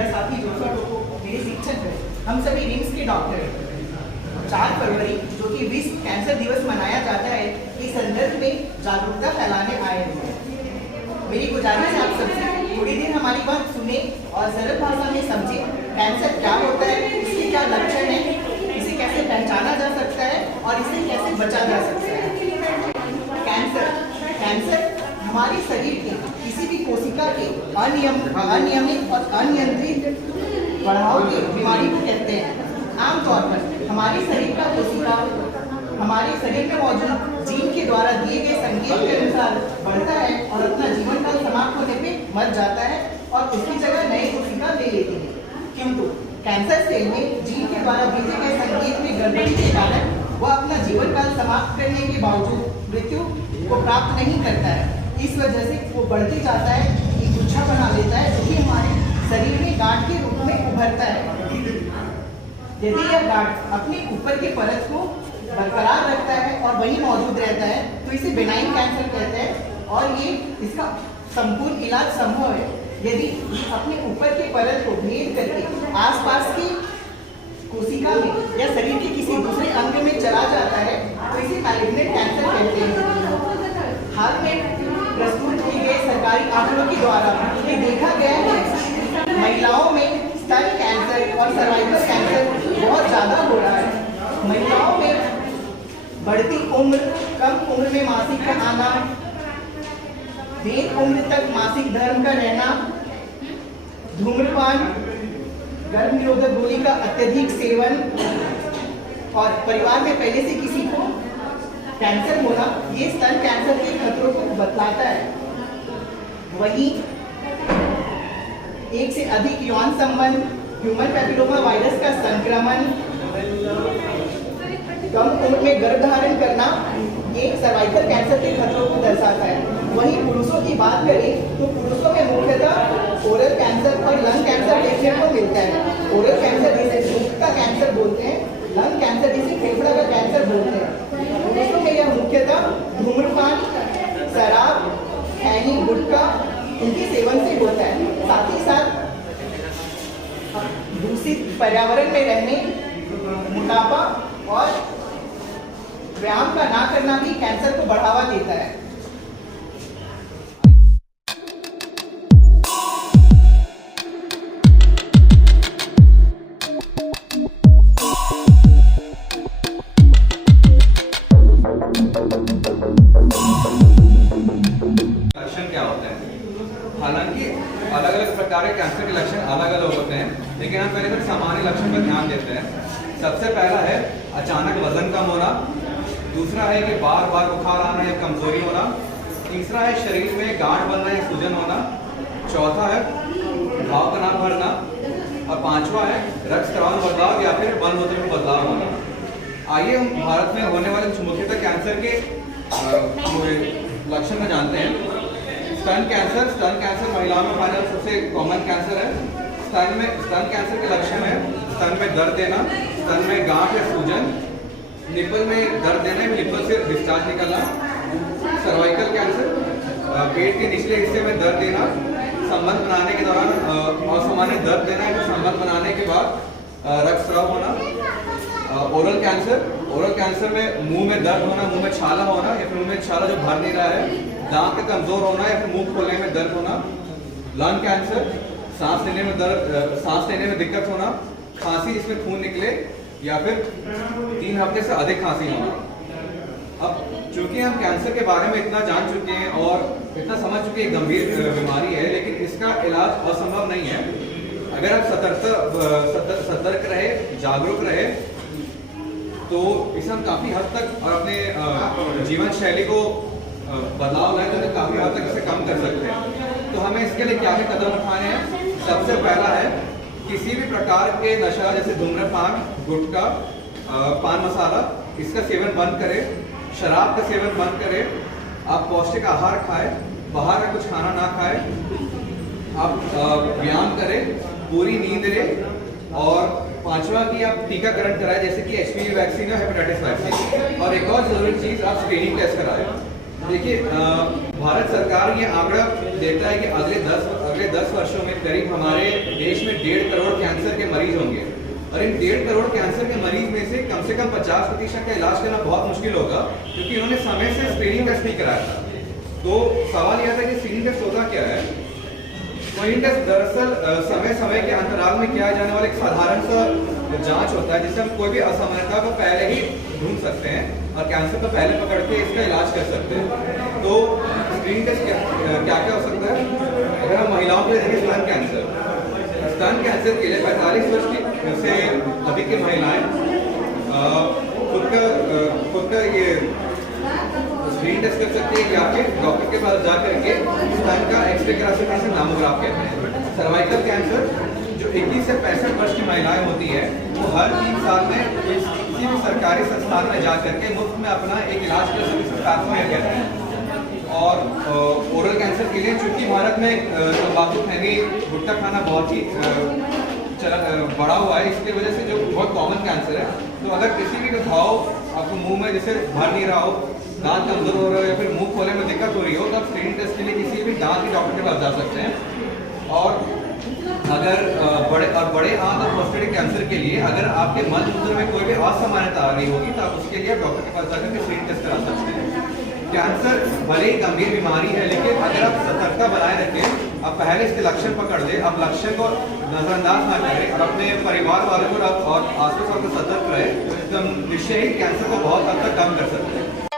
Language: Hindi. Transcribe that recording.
मेरा साथी जोशुआ टोको मेरे शिक्षक है, हम सभी रिम्स के डॉक्टर हैं। 4 फरवरी जो कि विश्व कैंसर दिवस मनाया जाता है, इस संदर्भ में जागरूकता फैलाने आए हैं। मेरी गुजारिश है आप सबसे थोड़ी देर हमारी बात सुने और सरल भाषा में समझे कैंसर क्या होता है, इसके क्या लक्षण है, इसे कैसे पहचाना जा सकता है और इसे कैसे बचा जा सकता है। कैंसर हमारे शरीर के किसी भी कोशिका के अनियमित और अनियंत्रित बढ़ाव की बीमारी को कहते हैं। आमतौर पर हमारे शरीर का कोशिका हमारे शरीर में मौजूद जीन के द्वारा दिए गए संकेत के अनुसार बढ़ता है और अपना जीवन काल समाप्त होने पे मर जाता है और उसकी जगह नई कोशिका ले लेती है। किंतु कैंसर सेल में जीन के द्वारा भेजे गए संकेत में गड़बड़ी के कारण वह अपना जीवन काल समाप्त करने के बावजूद मृत्यु को प्राप्त नहीं करता है। इस वजह से वो बढ़ते जाता है, एक गुच्छा बना लेता है जो कि हमारे शरीर में गांठ के रूप में उभरता है। यदि यह गांठ अपने ऊपर के परत को बरकरार रखता है और वहीं मौजूद रहता है तो इसे बेनाइन कैंसर कहते हैं और ये इसका संपूर्ण इलाज संभव है। यदि अपने ऊपर के परत को भेद करके आसपास की कोशिका में या शरीर के किसी दूसरे अंग में चला जाता है तो इसे मैलिग्नेंट कैंसर कहते हैं। हाल में प्रस्तुत किए गए सरकारी आंकड़ों के द्वारा ये देखा गया है महिलाओं में स्तन कैंसर और सर्वाइकल कैंसर बहुत ज़्यादा हो रहा है। महिलाओं में बढ़ती उम्र, कम उम्र में मासिक का आना, देर उम्र तक मासिक धर्म का रहना, धूम्रपान, गर्भ निरोधक गोली का अत्यधिक सेवन और परिवार में पहले से किसी को कैंसर होना, ये स्तन कैंसर के खतरों को बतलाता है। वहीं एक से अधिक यौन संबंध, ह्यूमन पैपिलोमा वायरस का संक्रमण, कम उम्र में गर्भ धारण करना, ये सर्वाइकल कैंसर के खतरों को दर्शाता है। वहीं पुरुषों की बात करें तो पुरुषों में मुख्यतः ओरल कैंसर और लंग कैंसर देखने को मिलता है। ओरल कैंसर जिसे मुख का कैंसर बोलते हैं, लंग कैंसर जिसे फेफड़ा का कैंसर बोलते हैं। पुरुषों में यह मुख्यतः धूम्रपान, शराब, खैनी, गुटखा उनके सेवन से होता है। साथ ही साथ दूषित पर्यावरण में रहने, मोटापा और व्यायाम का ना करना भी कैंसर को बढ़ावा देता है। लक्षण क्या होते हैं? हालांकि अलग अलग प्रकार के कैंसर के लक्षण अलग अलग होते हैं, लेकिन हम पहले कुछ सामान्य लक्षण पर ध्यान देते हैं। सबसे पहला है अचानक वजन कम होना, दूसरा है कि बार बार बुखार आना या कमजोरी होना, तीसरा है शरीर में गांठ बनना या सूजन होना, चौथा है घाव का ना भरना और पांचवा है रक्तस्राव में बदलाव या फिर मलमूत्र में बदलाव होना। आइए हम भारत में होने वाले कुछ मुख्यतः कैंसर के लक्षण में जानते हैं। स्तन कैंसर महिलाओं में पाने वाला सबसे कॉमन कैंसर है। स्तन कैंसर के लक्षण है स्तन में दर्द देना, स्तन में गांठ या सूजन, निपल में दर्द देना, निपल से डिस्चार्ज निकलना। सर्वाइकल कैंसर पेट के निचले हिस्से में दर्द देना, संबंध बनाने के दौरान असामान्य दर्द देना या संबंध बनाने के बाद रक्तस्राव होना। ओरल कैंसर में मुंह में दर्द होना, मुंह में छाला होना या फिर मुंह में छाला जो भर नहीं रहा है, दांत का कमजोर होना या फिर मुंह खोलने में दर्द होना। लंग कैंसर सांस लेने में दिक्कत होना, खांसी जिसमें खून निकले या फिर 3 हफ्ते से अधिक खांसी होना। अब चूंकि हम कैंसर के बारे में इतना जान चुके हैं और इतना समझ चुके हैं गंभीर बीमारी है, लेकिन इसका इलाज असंभव नहीं है। अगर आप सतर्क रहे, जागरूक रहे तो इसे हम काफ़ी हद तक और अपने जीवन शैली को बदलाव लाए तो काफ़ी हद तक इसे कम कर सकते हैं। तो हमें इसके लिए क्या क्या कदम उठाने हैं? सबसे पहला है किसी भी प्रकार के नशा जैसे धूम्रपान, गुटखा, पान मसाला, इसका सेवन बंद करें। शराब का सेवन बंद करें। आप पौष्टिक आहार खाएं, बाहर का कुछ खाना ना खाएं। आप व्यायाम करें, पूरी नींद लें और पांचवा कि आप टीकाकरण कराएं जैसे कि HPV वैक्सीन या हेपेटाइटिस वैक्सीन। और एक और जरूरी चीज़, आप स्क्रीनिंग टेस्ट कराएं। देखिए भारत सरकार ये आंकड़ा देता है कि अगले 10 वर्षों में करीब हमारे देश में 1.5 करोड़ कैंसर के मरीज होंगे, और इन 1.5 करोड़ कैंसर के मरीज में से कम 50% का इलाज करना बहुत मुश्किल होगा, क्योंकि उन्होंने समय से स्क्रीनिंग टेस्ट नहीं कराया था। तो सवाल यह था कि स्क्रीनिंग टेस्ट होता क्या है। स्क्रीनिंग टेस्ट दरअसल समय समय के अंतराल में किया जाने वाला एक साधारण सा जांच होता है, जिससे हम कोई भी असामान्यता को पहले ही ढूंढ सकते हैं और कैंसर को पहले पकड़ के इसका इलाज कर सकते हैं। तो स्क्रीनिंग टेस्ट क्या क्या हो सकता है। अगर हम महिलाओं के लिए देखें, स्तन कैंसर के लिए 45 वर्ष की से अधिक की महिलाएं खुद का ये स्क्रीन टेस्ट कर सकती है, या फिर डॉक्टर के पास जा करके स्तन का एक्सरे करा सकते हैं, मैमोग्राफ कहते हैं। सर्वाइकल कैंसर जो 21 से 65 वर्ष की महिलाएं होती है, वो हर 3 साल में किसी भी सरकारी संस्थान में जा करके मुफ्त में अपना एक इलाज कर सकते हैं, पैथोमेयर कहते हैं। और ओरल कैंसर के लिए, चूंकि भारत में तंबाकू खैनी गुटखा खाना बहुत ही बढ़ा हुआ है, इसकी वजह से जो बहुत कॉमन कैंसर है, तो अगर किसी भी घाव आपको मुंह में जैसे भर नहीं रहा हो, दांत कमजोर हो रहा हो, या फिर मुंह खोलने में दिक्कत हो रही हो, तो आप स्क्रीनिंग टेस्ट के लिए किसी भी दांत के डॉक्टर के पास जा सकते हैं। और अगर बड़े आंत और प्रोस्टेटिक कैंसर के लिए अगर आपके मलमूत्र में कोई भी असामान्यता आ रही होगी, तो आप उसके लिए डॉक्टर के पास जाकर के स्क्रीनिंग टेस्ट करा सकते हैं। कैंसर भले ही गंभीर बीमारी है, लेकिन अगर आप सतर्कता बनाए रखें, आप पहले इसके लक्षण पकड़ लें, आप लक्षण को नजरअंदाज ना करें और अपने परिवार वालों को और आसपास वालों को सतर्क रहे, तो हम निश्चय ही कैंसर को बहुत हद तक कम कर सकते हैं।